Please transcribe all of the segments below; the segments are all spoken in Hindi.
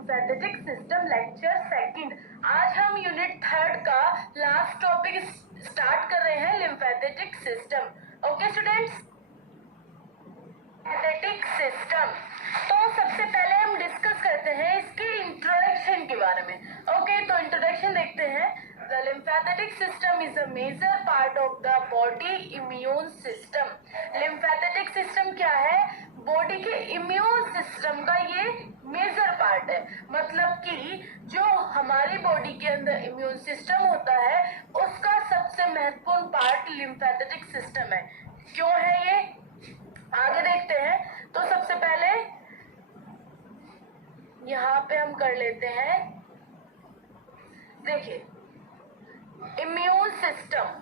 Lymphatic system lecture second. आज हम यूनिट थर्ड का लास्ट टॉपिक स्टार्ट कर रहे हैं, lymphatic system. Okay students, lymphatic system. तो सबसे पहले हम डिस्कस करते हैं इसके इंट्रोडक्शन के बारे में। ओके, तो इंट्रोडक्शन देखते हैं। The lymphatic system is a major part of the body immune system. Lymphatic system क्या है? बॉडी के इम्यून सिस्टम का ये मेजर पार्ट है। मतलब कि जो हमारी बॉडी के अंदर इम्यून सिस्टम होता है उसका सबसे महत्वपूर्ण पार्ट लिम्फेटिक सिस्टम है। क्यों है ये, आगे देखते हैं। तो सबसे पहले यहाँ पे हम कर लेते हैं, देखिए इम्यून सिस्टम।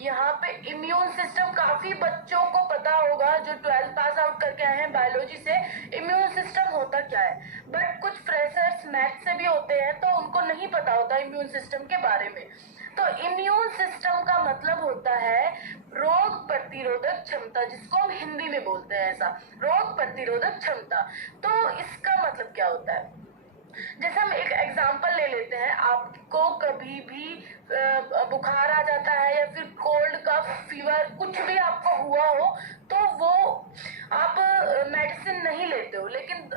यहाँ पे इम्यून सिस्टम काफी बच्चों को पता होगा जो 12th पास आउट करके आए हैं बायोलॉजी से, इम्यून सिस्टम होता क्या है। बट कुछ फ्रेशर्स मैथ से भी होते हैं तो उनको नहीं पता होता इम्यून सिस्टम के बारे में। तो इम्यून सिस्टम का मतलब होता है रोग प्रतिरोधक क्षमता, जिसको हम हिंदी में बोलते हैं ऐसा, रोग प्रतिरोधक क्षमता। तो इसका मतलब क्या होता है? जैसे हम एक एग्जांपल ले लेते हैं, आपको कभी भी बुखार आ जाता है या फिर कोल्ड का फीवर कुछ भी आपको हुआ हो तो वो आप मेडिसिन नहीं लेते हो, लेकिन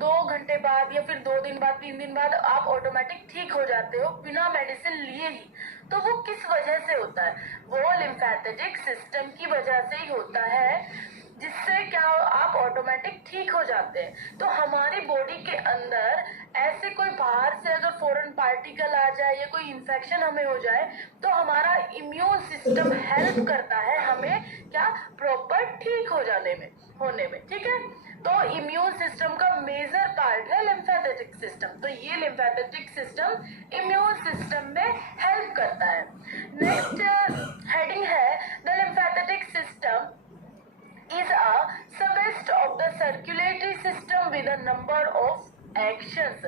2 घंटे बाद या फिर 2 दिन बाद 3 दिन बाद आप ऑटोमेटिक ठीक हो जाते हो बिना मेडिसिन लिए ही। तो वो किस वजह से होता है? वो लिम्फेटिक सिस्टम की वजह से ही होता है, जिससे क्या आप ऑटोमेटिक ठीक हो जाते हैं। तो हमारी बॉडी के अंदर ऐसे कोई बाहर से अगर फॉरेन पार्टिकल आ जाए या कोई इन्फेक्शन हमें हो जाए तो हमारा इम्यून सिस्टम हेल्प करता है हमें क्या प्रॉपर ठीक हो जाने में, होने में, ठीक है। तो इम्यून सिस्टम का मेजर पार्ट है लिम्फेटिक सिस्टम। तो ये लिम्फेटिक सिस्टम इम्यून सिस्टम में हेल्प करता है। नेक्स्ट हेडिंग है the lymphatic system is a subset of the circulatory system with a number of actions.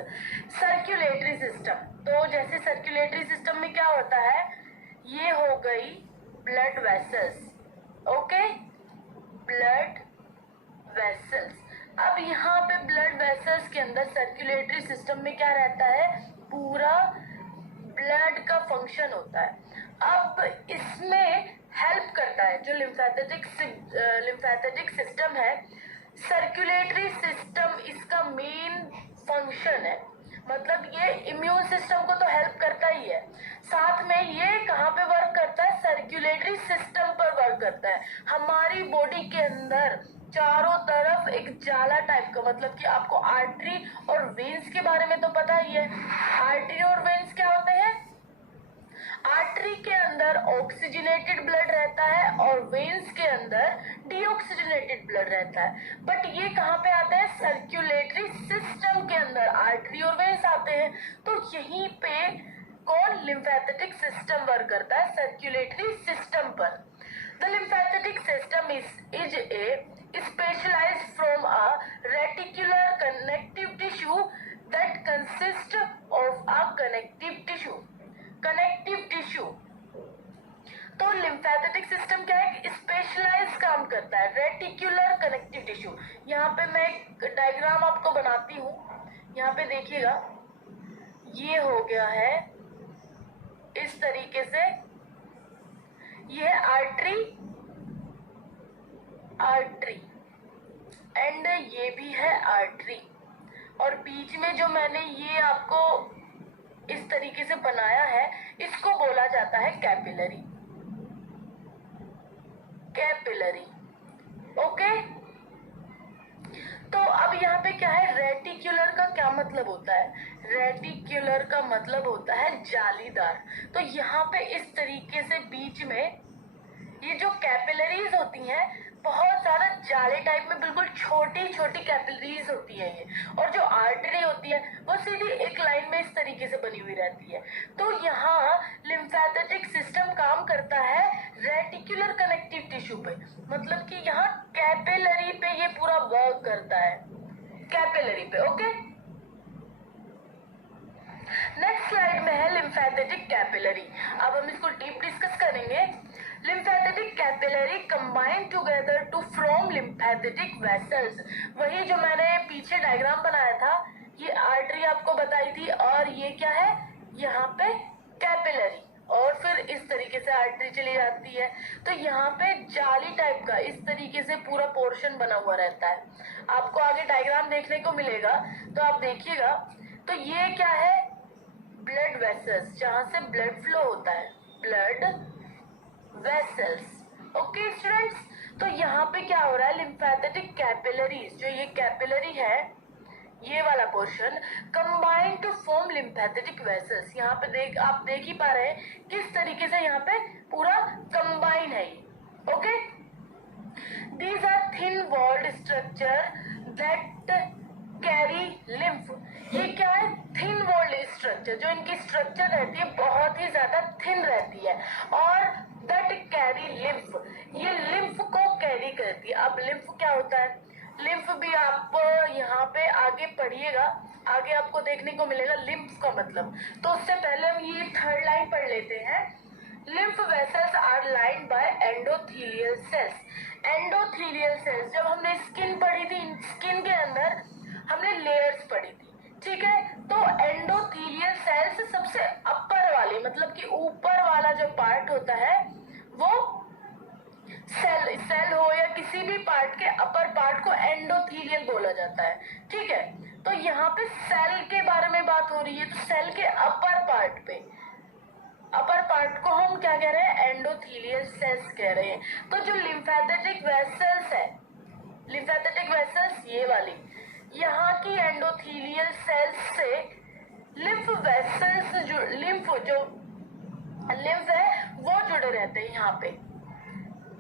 Circulatory system, तो जैसे circulatory system में क्या होता है, ये हो गई blood vessels, okay, blood vessels। अब यहाँ पे blood vessels के अंदर circulatory system में क्या रहता है, पूरा ब्लड का फंक्शन होता है। अब इसमें हेल्प करता है जो लिम्फेटिक सिस्टम है, सर्कुलेटरी सिस्टम इसका मेन फंक्शन है। मतलब ये इम्यून सिस्टम को तो हेल्प करता ही है, साथ में ये कहाँ पे वर्क करता है, सर्कुलेटरी सिस्टम पर वर्क करता है। हमारी बॉडी के अंदर चारों तरफ एक जाला टाइप का, मतलब कि आपको आर्टरी और वेन्स के बारे में तो पता ही है। आर्टरी और वेन्स क्या होते हैं? आर्टरी के अंदर ऑक्सीजनेटेड ब्लड रहता है और वेन्स के अंदर डीऑक्सीजनेटेड ब्लड रहता है। बट ये कहाँ पे आते हैं? सर्कुलेटरी सिस्टम के अंदर आर्टरी और वेन्स आते हैं। तो यहीं पे कौन, लिम्फेटिक सिस्टम वर्क करता है सर्कुलेटरी सिस्टम पर। The lymphatic system is a specialized from a reticular connective tissue that consists of a connective tissue. Connective tissue, तो लिम्फेटिक सिस्टम क्या है, स्पेशलाइज काम करता है, रेटिकुलर कनेक्टिव टिश्यू। यहाँ पे मैं एक डायग्राम आपको बनाती हूँ, यहाँ पे देखिएगा, ये हो गया है इस तरीके से, ये आर्टरी एंड ये भी है आर्टरी, और बीच में जो मैंने ये आपको इस तरीके से बनाया है इसको बोला जाता है कैपिलरी। ओके, तो अब यहाँ पे क्या है, रेटिकुलर का क्या मतलब होता है? रेटिकुलर का मतलब होता है जालीदार। तो यहाँ पे इस तरीके से बीच में ये जो कैपिलरीज होती हैं, बहुत सारा जाले टाइप में बिल्कुल छोटी छोटी कैपिलरीज होती है ये, और जो आर्टरी होती है वो सीधी एक लाइन में इस तरीके से बनी हुई रहती है। तो यहाँ लिम्फेटिक सिस्टम काम करता है रेटिकुलर कनेक्टिव टिश्यू पे, मतलब कि यहाँ कैपिलरी पे ये पूरा वर्क करता है, कैपिलरी पे। ओके, नेक्स्ट स्लाइड में है लिम्फेटिक कैपिलरी। अब हम इसको डीप डिस्कस करेंगे। Lymphatic capillary combine together to form lymphatic vessels. वही जो मैंने पीछे डायग्राम बनाया था, ये ये क्या है, यहाँ पे कैपिलरी, और फिर इस तरीके से आर्टरी चली जाती है। तो यहाँ पे जाली टाइप का इस तरीके से पूरा पोर्शन बना हुआ रहता है। आपको आगे डायग्राम देखने को मिलेगा, तो आप देखिएगा। तो ये क्या है, ब्लड वेसल्स, जहां से ब्लड फ्लो होता है, ब्लड वेसल्स। ओके स्टूडेंट्स, तो यहाँ पे क्या हो रहा है, लिम्फेटिक कैपिलरीज, जो ये कैपिलरी है, ये वाला portion combine to form lymphatic vessels. यहाँ पे आप देख ही पा रहे हैं किस तरीके से यहाँ पे पूरा कंबाइन है ये। Okay, these are thin walled structure that carry lymph। ये क्या है, थिन वॉल्ड स्ट्रक्चर, जो इनकी स्ट्रक्चर रहती है बहुत ही ज्यादा थिन रहती है, और दैट कैरी लिम्फ, ये लिम्फ को कैरी करती है। अब लिम्फ क्या होता है, लिम्फ भी आप यहाँ पे आगे पढ़िएगा, आगे आपको देखने को मिलेगा लिम्फ का मतलब। तो उससे पहले हम ये थर्ड लाइन पढ़ लेते हैं। Lymph vessels are lined by endothelial cells. Endothelial cells, जब हमने स्किन पढ़ी थी, स्किन के अंदर हमने लेयर्स पढ़ी थी, ठीक है। तो एंडोथेलियल सेल्स सबसे अपर वाली, मतलब कि ऊपर वाला जो पार्ट होता है, वो सेल हो या किसी भी पार्ट के अपर पार्ट को एंडोथेलियल बोला जाता है, ठीक है। तो यहाँ पे सेल के बारे में बात हो रही है, तो सेल के अपर पार्ट पे, अपर पार्ट को हम क्या कह रहे हैं, एंडोथेलियल सेल्स कह रहे हैं। तो जो लिम्फेटिक वेसल्स है, लिम्फेटिक वेसल्स ये वाली, यहाँ की एंडोथेलियल सेल्स से लिम्फ वेसल्स, जो लिम्फ है वो जुड़े रहते हैं यहाँ पे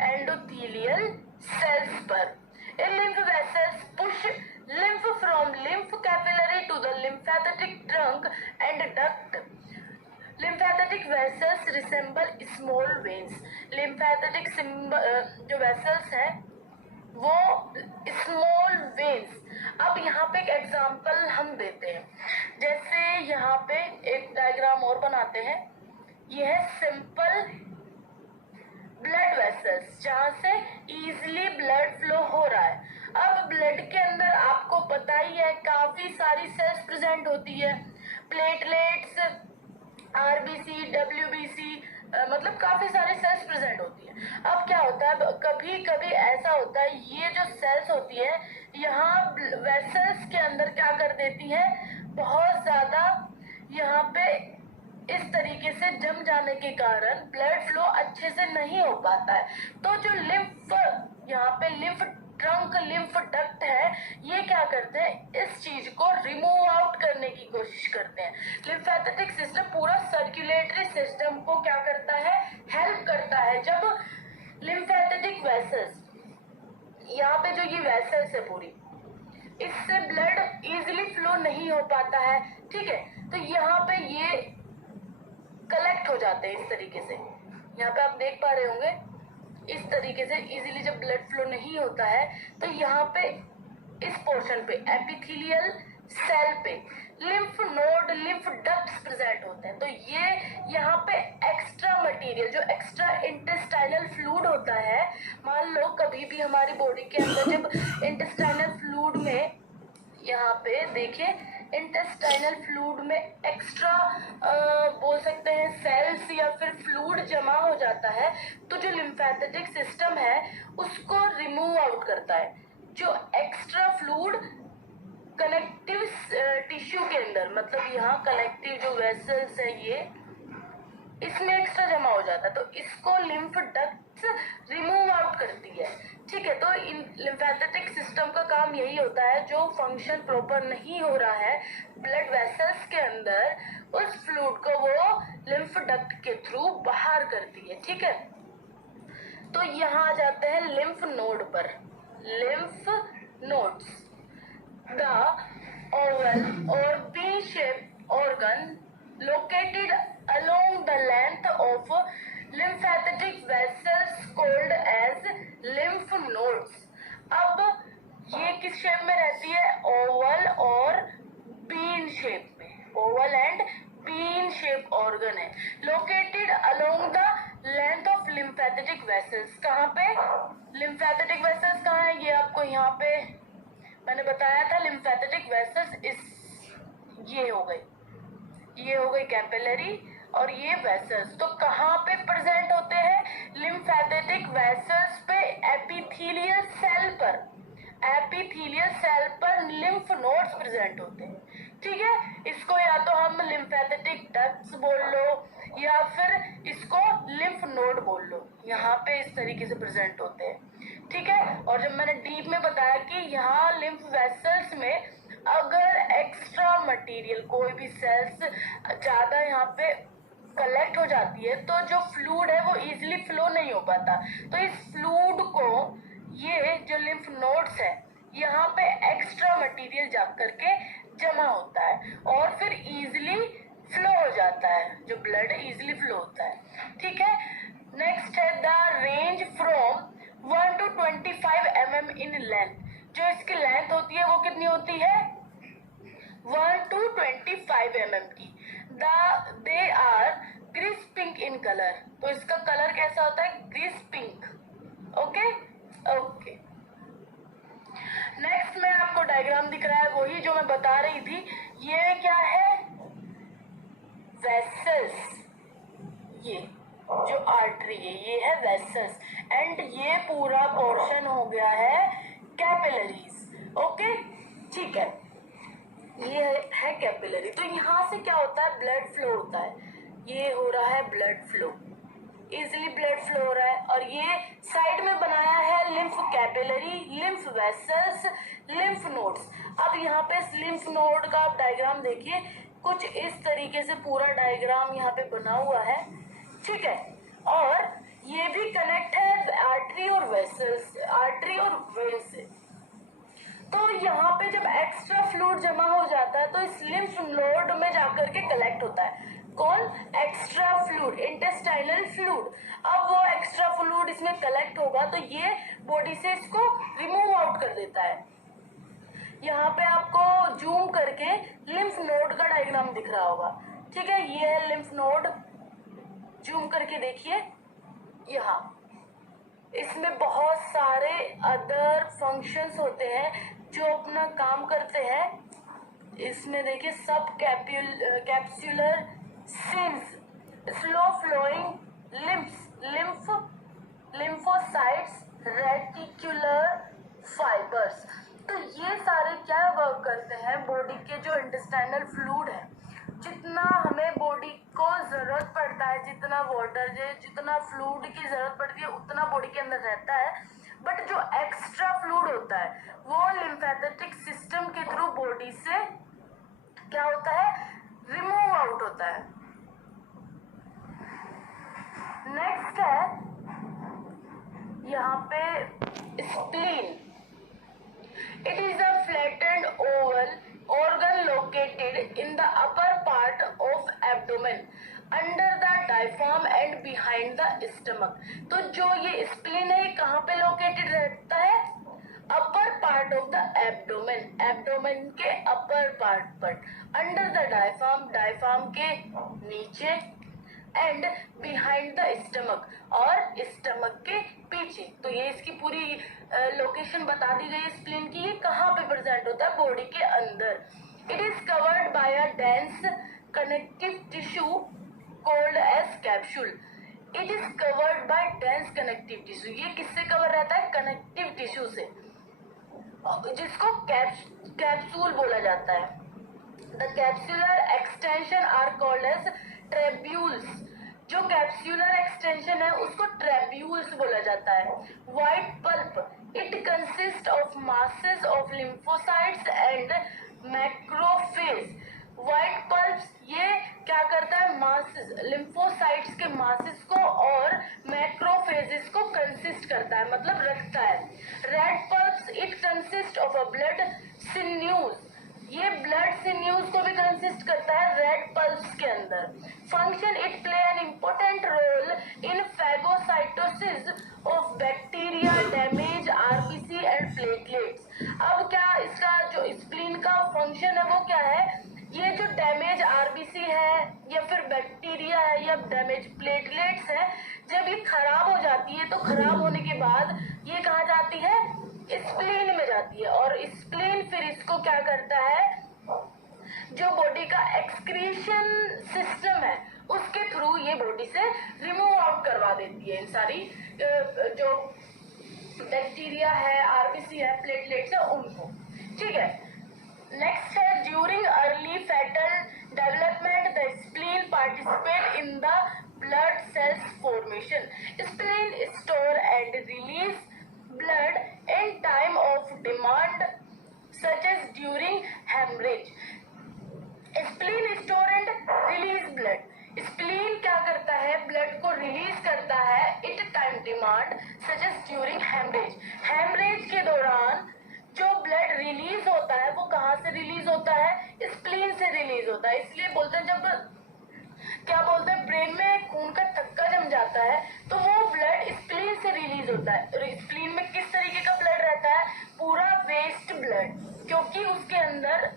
एंडोथेलियल सेल्स पर। In lymph vessels push lymph from lymph capillary to the lymphatic trunk and duct. Lymphatic vessels resemble small veins. Lymphatic जो vessels है वो स्मॉल वेन्स। अब यहाँ पे एक एग्जांपल हम देते हैं, जैसे यहाँ पे एक डायग्राम और बनाते हैं। ये है सिंपल ब्लड वेसल्स, जहाँ से इजीली ब्लड फ्लो हो रहा है। अब ब्लड के अंदर आपको पता ही है काफी सारी सेल्स प्रेजेंट होती है, प्लेटलेट्स, आरबीसी, डब्ल्यूबीसी, मतलब काफी सारी सेल्स प्रेजेंट होती है। अब क्या होता है, कभी कभी ऐसा होता है, ये जो सेल्स होती है यहाँ वेसल्स के अंदर क्या कर देती है, बहुत ज्यादा यहाँ पे इस तरीके से जम जाने के कारण ब्लड फ्लो अच्छे से नहीं हो पाता है। तो जो लिम्फ, यहाँ पे लिम्फ ट्रंक, लिम्फ डक्ट है, ये क्या करते हैं, इस चीज को रिमूव आउट करने की कोशिश करते हैं। लिम्फेटिक सिस्टम पूरा सर्कुलेटरी सिस्टम को क्या करता है, हेल्प करता है। जब लिम्फेटिक वेसल्स, यहाँ पे जो ये वेसल्स है पूरी, इससे ब्लड इजीली फ्लो नहीं हो पाता है, ठीक है। तो यहाँ पे ये कलेक्ट हो जाते हैं इस तरीके से, यहाँ पे आप देख पा रहे होंगे, इस तरीके से इजीली जब ब्लड फ्लो नहीं होता है, तो यहाँ पे इस पोर्शन पे एपिथेलियल सेल पे lymph node, lymph ducts present होते हैं। तो ये यहाँ पे एक्स्ट्रा मटेरियल, जो एक्स्ट्रा इंटेस्टाइनल फ्लूइड होता है, मान लो कभी भी हमारी बॉडी के अंदर जब इंटेस्टाइनल फ्लूइड में, यहाँ पे देखिए इंटेस्टाइनल फ्लूइड में एक्स्ट्रा बोल सकते हैं सेल्स या फिर फ्लूइड जमा हो जाता है, तो जो लिम्फेटिक सिस्टम है उसको रिमूव आउट करता है। जो एक्स्ट्रा फ्लूइड कनेक्टिव टिश्यू के अंदर, मतलब यहाँ कनेक्टिव जो वेसल्स है ये, इसमें एक्स्ट्रा जमा हो जाता है, तो इसको लिम्फ डक्ट्स रिमूव आउट करती है, ठीक है। तो इन लिम्फेटिक सिस्टम का काम यही होता है, जो फंक्शन प्रॉपर नहीं हो रहा है ब्लड वेसल्स के अंदर, उस फ्लूइड को वो लिम्फ डक्ट के थ्रू बाहर करती है, ठीक है। तो यहाँ आ जाते हैं लिम्फ नोड पर। लिम्फ नोड्स, द ओवल और P shape organ located along the length of lymphatic vessels called as lymph nodes। अब ये किस शेप में रहती है, ओवल और बीन शेप में, oval and bean shape organ है। Located along the length of lymphatic vessels, कहाँ पे, लिम्फेटिक वेसल्स कहाँ है, ये आपको यहाँ पे मैंने बताया था। लिम्फेटिक वेसल्स इस, ये हो गई, ये हो गई कैपिलरी और ये वेसल्स। तो कहाँ पे प्रेजेंट होते हैं? लिम्फेटिक वेसल्स पे, एपिथेलियल सेल पर, एपिथेलियल सेल पर लिम्फ नोड्स प्रेजेंट होते हैं। ठीक है, इसको या तो हम लिम्फेटिक डक्ट्स बोल लो या फिर इसको लिम्फ नोड बोल लो। यहाँ पे इस तरीके से प्रेजेंट होते हैं। ठीक है, और जब मैंने डीप में बताया कि यहाँ लिम्फ वेसल्स में अगर एक्स्ट्रा मटेरियल, कोई भी सेल्स ज्यादा यहाँ पे कलेक्ट हो जाती है तो जो फ्लूइड है वो इजीली फ्लो नहीं हो पाता। तो इस फ्लूइड को, ये जो लिम्फ नोड्स है, यहाँ पे एक्स्ट्रा मटेरियल जा करके जमा होता है और फिर इजीली फ्लो हो जाता है, जो ब्लड इजीली फ्लो होता है। ठीक है, नेक्स्ट है the range from 1 to 25 mm in length. जो इसकी लेंथ होती है वो कितनी होती है? 1 to 25 mm की। They are greyish pink in colour. तो इसका कलर कैसा होता है? Greyish pink. Okay okay. Next में आपको डायग्राम दिख रहा है, वही जो मैं बता रही थी। ये क्या है? वेसल्स। ये जो आर्टरी है ये है वेसल्स, एंड ये पूरा पोर्शन हो गया है कैपिलरीज। ओके, ठीक है, ये है कैपिलरी। तो यहाँ से क्या होता है? ब्लड फ्लो होता है। ये हो रहा है blood flow, easily blood flow हो रहा है। और ये साइड में बनाया है lymph capillary, lymph vessels, lymph nodes. अब यहाँ पे लिम्फ नोड का आप डायग्राम देखिए, कुछ इस तरीके से पूरा डायग्राम यहाँ पे बना हुआ है। ठीक है, और ये भी कनेक्ट है आर्टरी और वेसल्स, आर्टरी और वेन से। तो यहाँ पे जब एक्स्ट्रा फ्लूइड जमा हो जाता है तो इस लिम्फ नोड में जाकर के कलेक्ट होता है। कौन? Extra fluid, intestinal fluid. अब वो एक्स्ट्रा फ्लूइड इसमें कलेक्ट होगा तो ये बॉडी से इसको रिमूव आउट कर देता है। यहाँ पे आपको जूम करके लिम्फ नोड का डायग्राम दिख रहा होगा। ठीक है, ये है लिम्फ नोड, जूम करके देखिए। यहाँ इसमें बहुत सारे अदर फंक्शंस होते हैं जो अपना काम करते हैं। इसमें देखिए subcapsular sinus, slow flowing lymph, lymphocytes, reticular fibres. तो ये सारे क्या वर्क करते हैं? बॉडी के जो इंटेस्टाइनल फ्लूइड है, जितना हमें बॉडी को जरूरत पड़ता है, जितना वाटर, जितना फ्लूइड की जरूरत पड़ती है उतना बॉडी के अंदर रहता है। बट जो एक्स्ट्रा फ्लूइड होता है वो लिम्फेटिक सिस्टम के थ्रू बॉडी से क्या होता है? रिमूव आउट होता है। नेक्स्ट है यहाँ पे spleen. It is a flattened Oval organ located in the upper part of abdomen under the diaphragm and behind the stomach। तो जो ये स्प्लीन है कहाँ पे लोकेटेड रहता है? Upper part of the abdomen, abdomen के अपर पार्ट पर, अंडर द डायफ्राम, डायफ्राम के नीचे, एंड बिहाइंड द स्टमक, और स्टमक के पीछे। तो ये इसकी पूरी लोकेशन बता दी गई स्प्लीन की। ये कहाँ पे प्रेजेंट होता है? बॉडी के अंदर। It is covered by a dense connective tissue called as capsule. It is covered by dense connective tissue. ये किससे कवर रहता है? कनेक्टिव टिश्यू से, जिसको कैप्सूल बोला जाता है। The capsular extension are called as trabecules. जो कैप्सुलर एक्सटेंशन है उसको ट्रेब्यूल्स बोला जाता है। White pulp, it consist of masses of lymphocytes and macrophage. White pulp ये क्या करता है? मासेस, लिम्फोसाइट्स के मासेस को और मैक्रोफेजेस को कंसिस्ट करता है, मतलब रखता है। Red pulps, it consist of a blood sinuses. ये ब्लड सिन्यूज को भी कंसिस्ट करता है रेड पल्प्स के अंदर। Function, it play an important role in phagocytosis of bacteria, damage RBC and platelets. अब क्या इसका जो स्प्लीन का फंक्शन है वो क्या है? ये जो डैमेज आरबीसी है या फिर बैक्टीरिया है या डैमेज प्लेटलेट्स है, जब ये खराब हो जाती है तो खराब होने के बाद ये कहाँ जाती है? स्प्लीन में जाती है। और स्प्लीन फिर इसको क्या करता है? जो बॉडी बॉडी का एक्सक्रीशन सिस्टम है, उसके थ्रू ये बॉडी से रिमूव आउट करवा देती है इन सारी जो बैक्टीरिया है, आरबीसी है, प्लेटलेट्स है, उनको। ठीक है, नेक्स्ट है during early fetal development the spleen participate in the blood cells formation. Spleen store and release blood in time of demand such as during haemorrhage. Spleen store and release blood. Spleen क्या करता है, ब्लड को रिलीज करता है it time demand such as during haemorrhage. Haemorrhage के दौरान जो ब्लड रिलीज होता है वो कहाँ से रिलीज होता है, स्प्लीन से रिलीज होता है। इसलिए बोलते हैं जब क्या बोलते हैं ब्रेन में खून का थक्का जम जाता है तो वो ब्लड स्प्लीन से रिलीज होता है। स्प्लीन में किस तरीके का ब्लड रहता है, पूरा वेस्ट ब्लड, क्योंकि उसके अंदर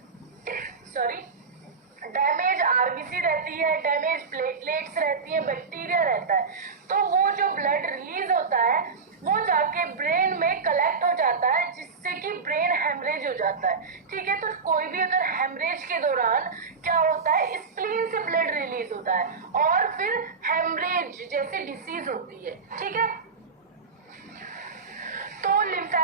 डैमेज आरबीसी रहती है, डैमेज प्लेटलेट्स रहती है, बैक्टीरिया रहता है। तो वो जो ब्लड रिलीज होता है वो जाके ब्रेन में कलेक्ट हो जाता है, जिससे कि ब्रेन हेमरेज हो जाता है। ठीक है, तो कोई भी अगर हेमरेज के दौरान क्या होता है, स्प्लीन से ब्लड रिलीज होता है और फिर हेमरेज जैसी डिसीज होती है। ठीक है, तो लिम्फेटिक